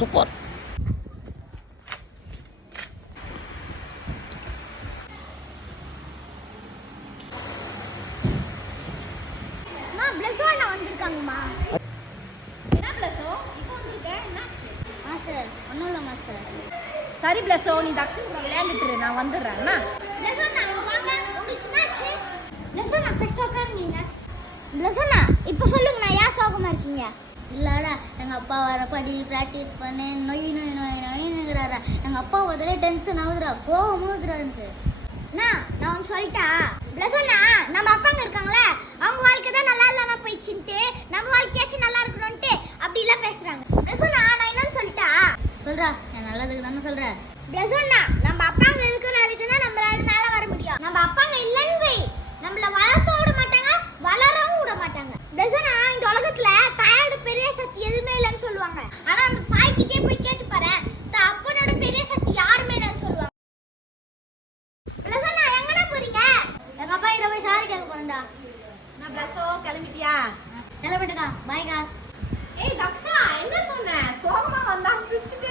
Super. வந்திருக்காங்கம்மா. என்ன பிளஸோ இப்போ வந்திருக்க? என்னாச்சு மாஸ்டர்? ஒன்றும் இல்லை மாஸ்டர். சரி பிளஸோ, நீ தக்ஷன் கூட விளையாண்டுட்டு நான் வந்துடுறேன். என்ன பிளஸோ நான் வாங்க, உங்களுக்கு என்னாச்சு? பிளஸோ நான் ஃபர்ஸ்ட் உட்காருங்க. பிளஸோ நான் இப்போ சொல்லுங்க, நான் ஏன் சோகமாக இருக்கீங்க? இல்லைடா, எங்கள் அப்பா வரப்படி ப்ராக்டிஸ் பண்ணேன், நொய் நொய் நொய் நொய்னுங்கிறாரா. எங்கள் அப்பா முதல்ல டென்ஷன் ஆகுதுரா, கோவமும் இருக்கிறாரு. நான் ஒன்று சொல்லிட்டா பிளஸோண்ணா, நம்ம அப்பாங்க இருக்காங்களே, அவங்க வாழ்க்கை தான் நல்லா இல்லாமல் போயிடுச்சுன்ட்டு நம்ம வாழ்க்கையாச்சும் நல்லா இருக்கணும்ட்டு அப்படிலாம் பேசுகிறாங்க. பிளஸோண்ணா நான் என்னன்னு சொல்லிட்டா? சொல்கிறா, என் நல்லதுக்கு தானே சொல்கிறேன். பிளஸோண்ணா நம்ம அப்பாங்க இருக்கிற தான் நம்மளால மேலே வர முடியும். நம்ம அப்பாங்க இல்லைன்னு போய் நம்மளை வளர்த்து விட மாட்டாங்க, வளரவும் விட மாட்டாங்க. பிளஸோண்ணா இந்த உலகத்தில் தாயோட பெரிய சக்தி எதுவுமே இல்லைன்னு சொல்லுவாங்க. ஆனால் அந்த தாய்கிட்டே போய் கேட்டு பாரு, அப்பனோட பெரிய சக்தி யாருமே இல்லைன்னு சொல்லுவாங்க. எங்க அப்பா கிட்ட போய் சாரி கேட்க போறேன்டா. நான் பிளஸோ கிளம்பிட்டியா? கிளம்பிட்டுக்கா, பாய்க்கா. ஏய் தக்ஷா, என்ன சொன்ன? சோகமா வந்தா சிரிச்சிட்டு